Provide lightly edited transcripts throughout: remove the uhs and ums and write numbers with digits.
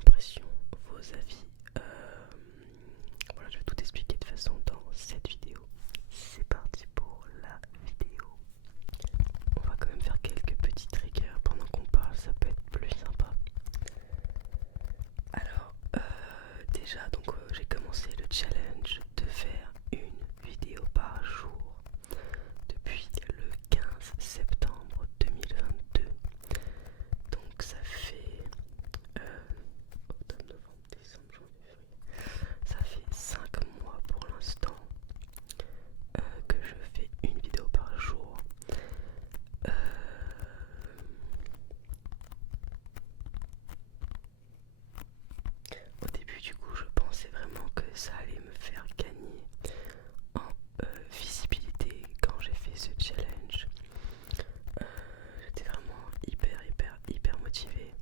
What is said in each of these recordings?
impressions, vos avis. Voilà, je vais tout expliquer de façon dans cette vidéo. C'est parti pour la vidéo. On va quand même faire quelques petits triggers pendant qu'on parle, ça peut être plus sympa. Alors, déjà, donc j'ai commencé le challenge de faire une vidéo par jour depuis le 15 septembre 2022. Donc ça fait octobre, novembre, décembre, janvier, février. Ça fait 5 mois pour l'instant que je fais une vidéo par jour. Euh, Au début du coup je pensais vraiment que ça allait me faire gagner en visibilité quand j'ai fait ce challenge. J'étais vraiment hyper motivée.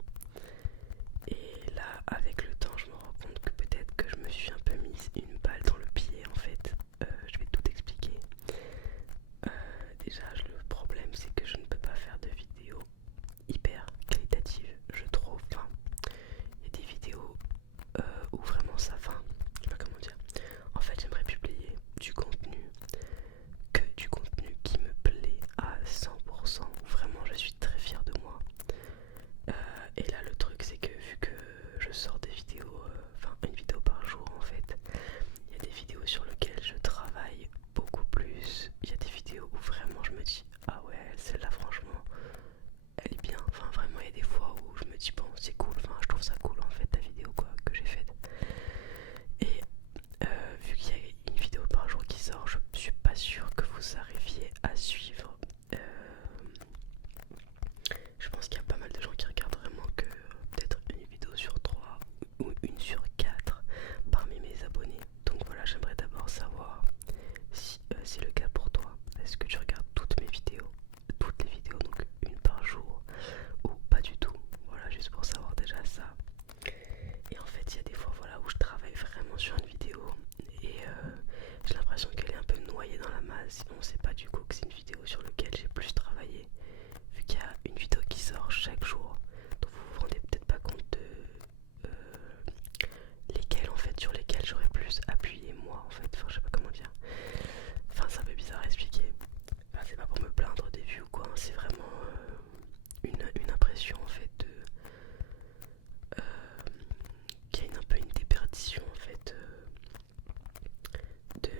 Et là avec le temps je me rends compte que peut-être que je me suis un peu mise une balle dans le pied en fait. Je vais tout expliquer. Déjà le problème c'est que je ne peux pas faire de vidéos hyper qualitatives je trouve. Enfin, il y a des vidéos où vraiment ça va, je sais pas comment dire. En fait j'aimerais publier du contenu, que du contenu qui me plaît à 100%, où vraiment je suis très fière de moi. Et là le truc c'est que vu que je sors des vidéos, enfin une vidéo par jour en fait, il y a des vidéos sur lesquelles je travaille beaucoup plus. Il y a des vidéos où vraiment je me dis ah ouais celle-là franchement elle est bien. Enfin vraiment il y a des fois où je me dis bon c'est cool, enfin je trouve ça cool en fait ta vidéo quoi que j'ai faite. Et vu qu'il y a une vidéo par jour qui sort, je suis pas sûre que vous arriviez à suivre. Je pense qu'il y a pas mal de gens qui regardent vraiment que peut-être une vidéo sur 3 ou une sur 4 parmi mes abonnés. Donc voilà, j'aimerais d'abord savoir si c'est le cas pour toi. Est-ce que tu regardes toutes mes vidéos, toutes les vidéos, donc une par jour, ou pas du tout? Voilà, juste pour savoir déjà ça. Et en fait, il y a des fois voilà, où je travaille vraiment sur une vidéo et j'ai l'impression qu'elle est un peu noyée dans la masse. On sait pas du coup que c'est une vidéo sur laquelle j'ai plus travaillé, vu qu'il y a une vidéo qui sort chaque jour. Donc vous vous rendez peut-être pas compte de lesquelles en fait, sur lesquelles j'aurais plus appuyé moi en fait. Enfin, je sais pas comment dire. Enfin, c'est un peu bizarre à expliquer. Enfin, c'est pas pour me plaindre des vues ou quoi, hein. C'est vraiment une impression en fait de qu'il y a un peu une déperdition en fait de,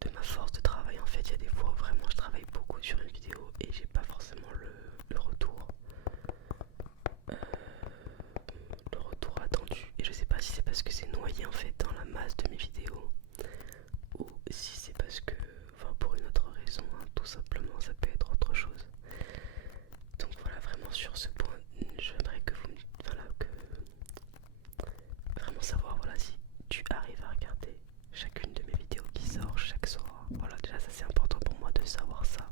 de ma force de travail. En fait, il y a des fois où vraiment je travaille beaucoup sur une vidéo et j'ai pas forcément le retour. Le retour attendu. Et je sais pas si c'est parce que c'est noyé en fait dans la masse de mes vidéos ou si c'est parce que, enfin pour une autre raison, hein, tout simplement ça peut être autre chose. Donc voilà, vraiment sur ce point, j'aimerais que vous voilà, que vraiment savoir voilà si tu arrives à regarder chacune de mes vidéos qui sort chaque soir. Voilà, déjà ça c'est important pour moi de savoir ça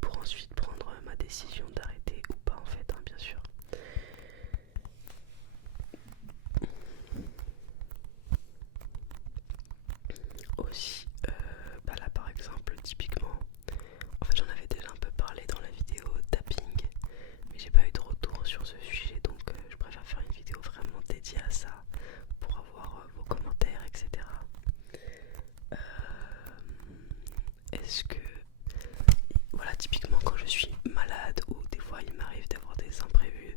pour ensuite prendre ma décision d'arrêter ou pas en fait, hein, bien sûr. Aussi, bah là par exemple, typiquement, en fait j'en avais déjà un peu parlé dans la vidéo tapping, mais j'ai pas eu de retour sur ce sujet, donc je préfère faire une vidéo vraiment dédiée à ça pour avoir vos commentaires, etc. Est-ce que, voilà, typiquement quand je suis malade ou des fois il m'arrive d'avoir des imprévus,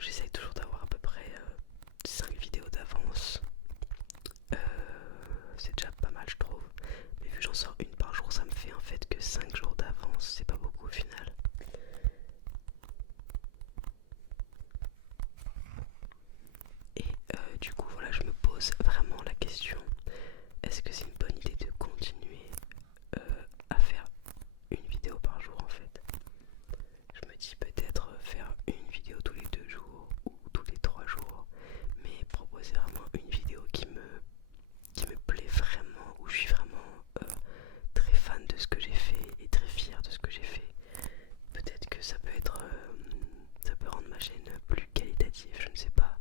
j'essaye toujours d'avoir à peu près 5 vidéos d'avance. C'est déjà pas mal je trouve, mais vu que j'en sors une par jour ça me fait en fait que 5 jours d'avance, c'est pas beaucoup au final. Et du coup voilà, je me pose vraiment la question, est-ce que c'est une bonne idée de continuer à faire une vidéo par jour en fait? Je me dis peut-être faire une vidéo tous les 2 jours ou tous les 3 jours, mais proposer vraiment une vidéo qui me plaît vraiment, où je suis vraiment très fan de ce que j'ai fait et très fier de ce que j'ai fait. Peut-être que ça peut être ça peut rendre ma chaîne plus qualitative, je ne sais pas.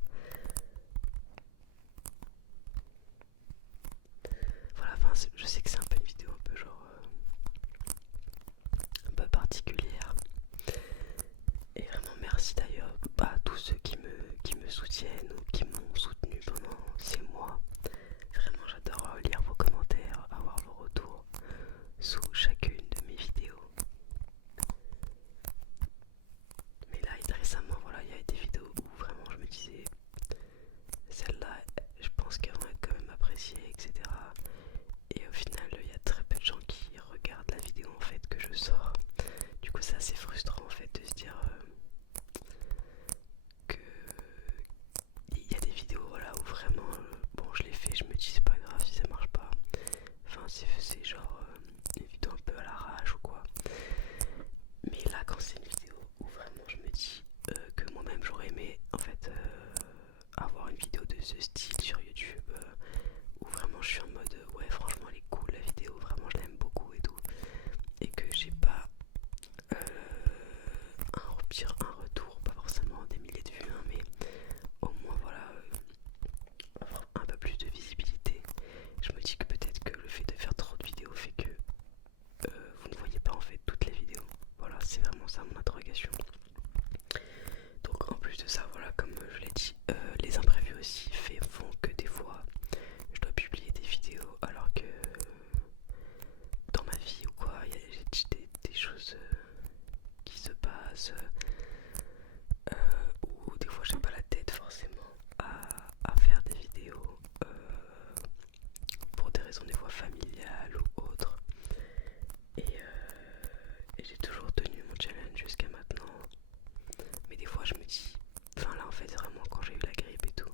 je me dis, enfin là en fait vraiment quand j'ai eu la grippe et tout,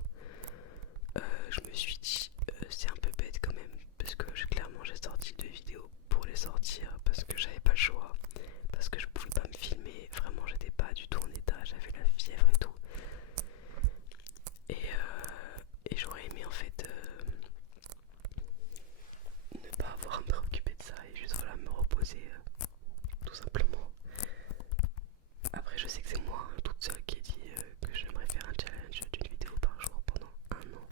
je me suis dit c'est un peu bête quand même parce que clairement j'ai sorti 2 vidéos pour les sortir parce que j'avais pas le choix, parce que je pouvais pas me filmer, vraiment j'étais pas du tout en état, j'avais la fièvre et tout. Et j'aurais aimé en fait ne pas avoir à me préoccuper de ça et juste voilà me reposer tout simplement. Après je sais que c'est moi toute seule qui ai dit que j'aimerais faire un challenge d'une vidéo par jour pendant un an.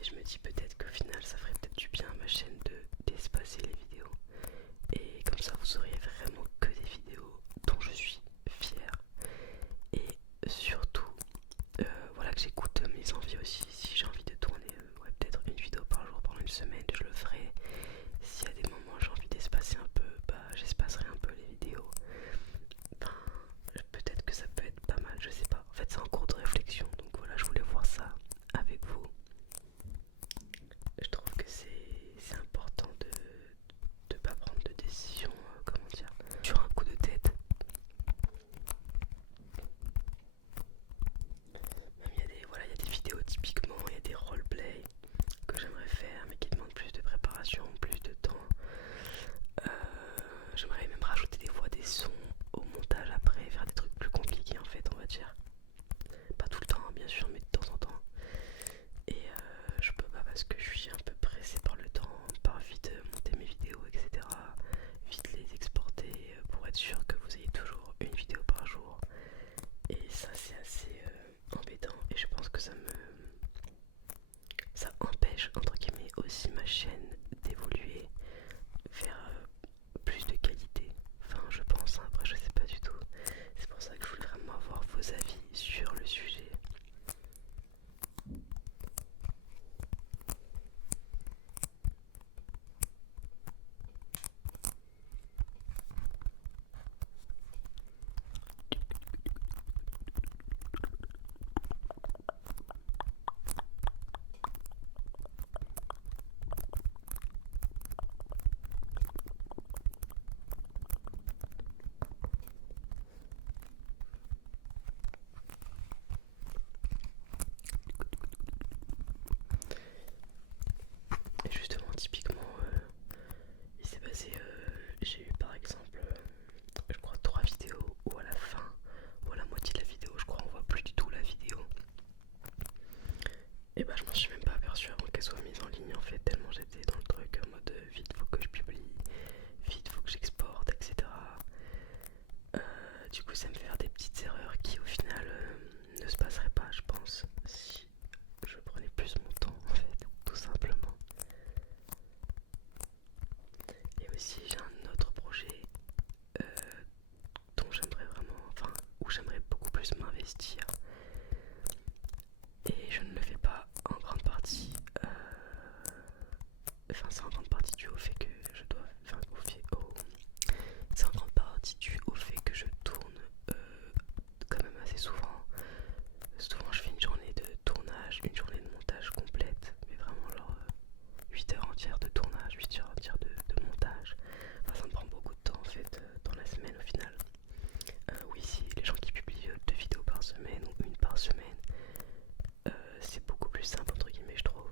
Et je me dis peut-être qu'au final ça ferait peut-être du bien à ma chaîne d'espacer les vidéos. Et comme ça vous auriez vraiment que des vidéos dont je suis fière. Et surtout, voilà que j'écoute mes envies aussi. Si j'ai envie de tourner ouais, peut-être une vidéo par jour pendant une semaine, je le ferai. S'il y a des moments où j'ai envie d'espacer un peu, bah j'espacerai un peu les vidéos. Enfin, peut-être que ça peut être pas mal, je sais pas. En fait c'est en cours de réflexion, donc voilà, je voulais voir ça avec vous. Je trouve que c'est important de pas prendre de décision, comment dire, sur un coup de tête. Même voilà, il y a des vidéos typiquement, il y a des roleplay que j'aimerais faire mais qui demandent plus de préparation, plus de temps. J'aimerais même rajouter des fois des sons au montage après, faire des trucs plus compliqués en fait on va dire. Pas tout le temps hein, bien sûr mais de temps en temps. Et je peux pas parce que je suis un peu pressé par le temps, par vite monter mes vidéos etc. Vite les exporter pour être sûr que vous ayez toujours une vidéo par jour. Et ça c'est assez embêtant et je pense que ça empêche entre guillemets aussi ma chaîne d'évoluer vers plus de qualité. Enfin je pense, hein, après je sais pas du tout. C'est pour ça que je voulais vraiment avoir vos avis sur le sujet. Et justement typiquement il s'est passé, j'ai eu par exemple je crois 3 vidéos où à la fin ou à la moitié de la vidéo je crois on voit plus du tout la vidéo. Et bah je m'en suis même pas aperçu avant qu'elle soit mise en ligne en fait, tellement j'étais dans le truc en mode vite faut que je publie, vite faut que j'exporte etc. Du coup ça me fait faire des petites erreurs qui au final ne se passeraient pas je pense si je prenais plus mon temps en fait, tout simplement. Et aussi j'ai un autre projet euh, dont j'aimerais vraiment, enfin où j'aimerais beaucoup plus m'investir. Et je ne le fais pas en grande partie. Enfin c'est en grande partie dû au fait que je dois. Enfin c'est en grande partie dû au fait que je tourne quand même assez souvent. Souvent je fais une journée de tournage, une journée de montage complète, mais vraiment genre 8 heures entières de tournage, 8 heures entières de montage. Enfin ça me prend beaucoup de temps en fait dans la semaine au final. Oui si les gens qui publient 2 vidéos par semaine ou une par semaine, c'est beaucoup plus simple entre guillemets je trouve.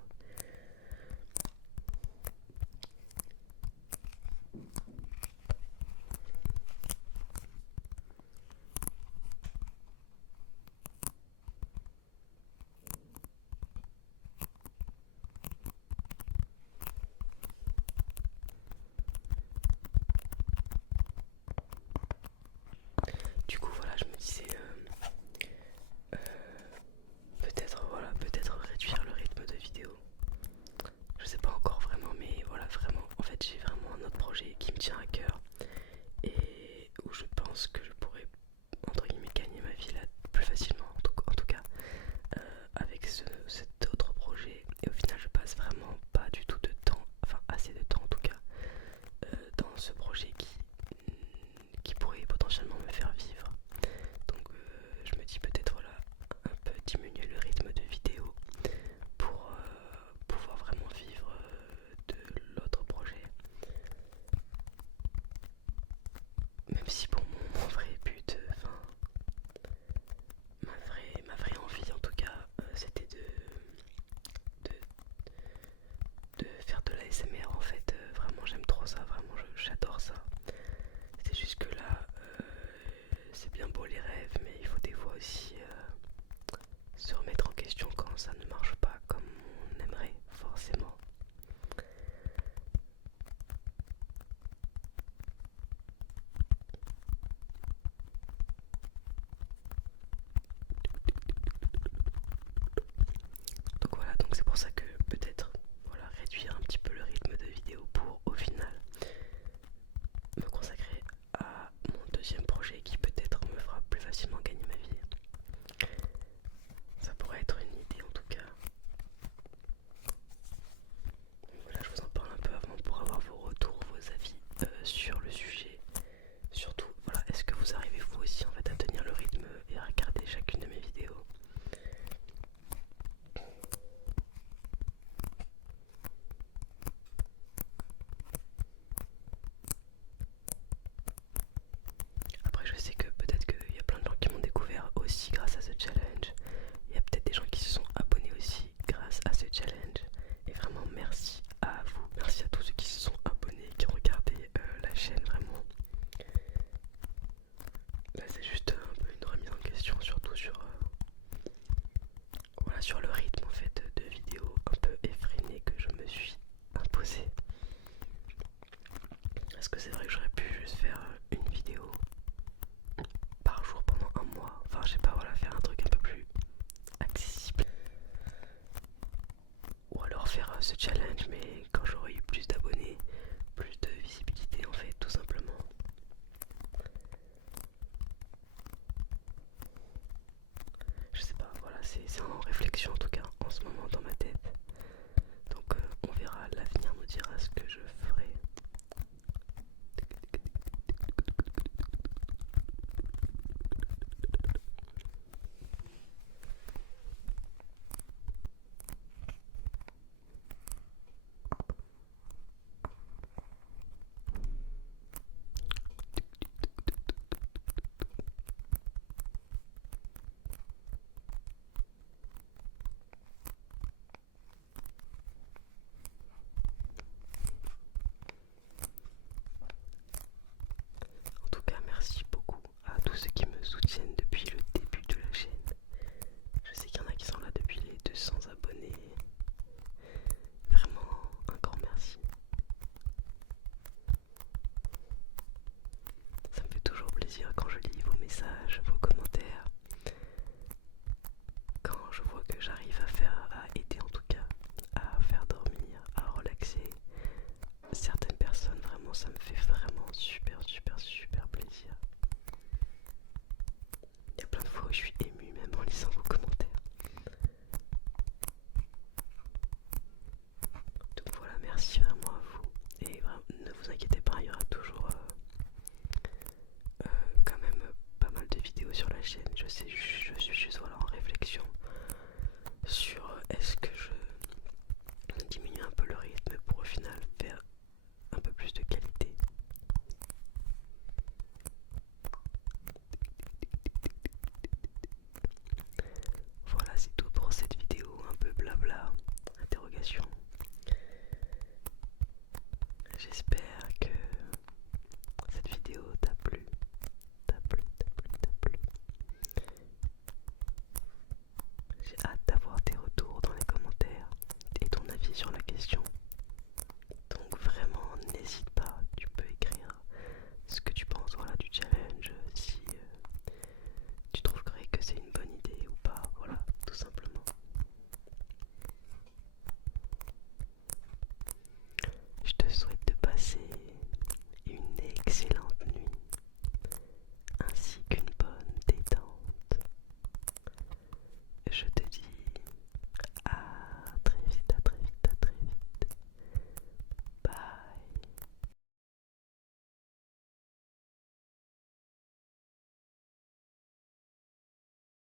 sur le rythme.